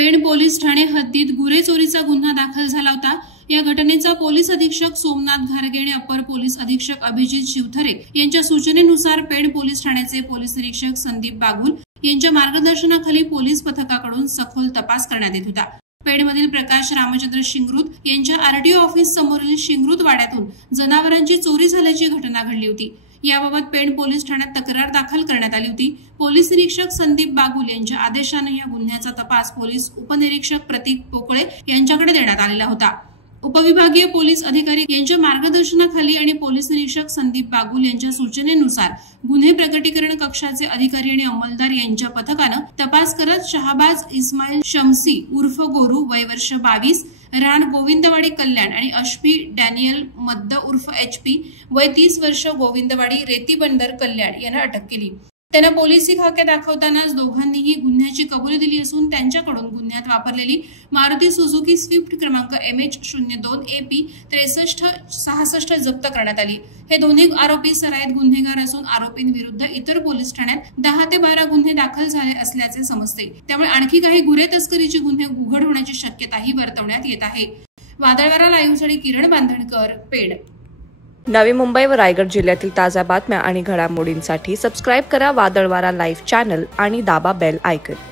Pen police Thane हद्दीत गुरे चोरीचा गुन्हा दाखल झाला होता। या घटनेचा पोलीस अधीक्षक सोमनाथ घारगे आणि अपर पोलीस अधीक्षक अभिजित शिवथरे यांच्या सूचनेनुसार पेण पोलीस ठाण्याचे पोलीस निरीक्षक संदीप बागुल यांच्या मार्गदर्शनाखाली पोलीस पथकाकडून सखोल तपास करण्यात येत होता। पेणमधील प्रकाश रामचंद्र शिंगरूत यांच्या आरटीओ ऑफिस समोरील शिंगरूत वाड्यातून जनावरांची चोरी झाल्याची घटना घडली होती। याबाबत पेण पोलीस ठाण्यात तक्रार दाखल करण्यात आली होती। पोलीस निरीक्षक संदीप बागुल यांच्या आदेशाने या गुन्ह्याचा तपास पोलीस उपनिरीक्षक प्रतीक पोकळे यांच्याकडे देण्यात आलेला होता। उपविभागीय पोलीस अधिकारी यांच्या मार्गदर्शनाखाली आणि पोलीस निरीक्षक संदीप बागुल यांच्या सूचनेनुसार गुन्हे प्रकटीकरण कक्षाचे अधिकारी आणि अंमलदार यांच्या पथकानं तपास करत शहाबाज इस्माईल शमसी उर्फ गोरू वय वर्ष 22 रान गोविंदवाडी कल्याण आणि अशफी डॅनियल मद्द उर्फ HP वय 30 वर्ष गोविंदवाडी रेती बंदर कल्याण यांना अटक केली। त्यांना पोलिसी खाक्या दाखवतानाच दोघांनीही गुन्ह्याची कबुली दिली असून त्यांच्याकडून गुन्ह्यात वापरलेली मारुती सुझुकी स्विफ्ट क्रमांक MH02AP 6366 जप्त करण्यात आली। हे दोन्ही आरोपी सराईत गुन्हेगार असून आरोपींविरुद्ध इतर पोलीस ठाण्यात 10 ते 12 गुन्हे दाखल झाले असल्याचे समजते। त्यामुळे आणखी काही गुन्हे तस्करीचे गुन्हे उघड होण्याची शक्यताही वर्तवण्यात येत आहे। वादळवारा लाईव्हसाठी किरण बांधणकर, पेण। नवी मुंबई व रायगड जिल्ह्यातील ताज्या बातम्या आणि घडामोडींसाठी सबस्क्राइब करा वादळवारा लाईव्ह चॅनल आणि दाबा बेल आयकॉन।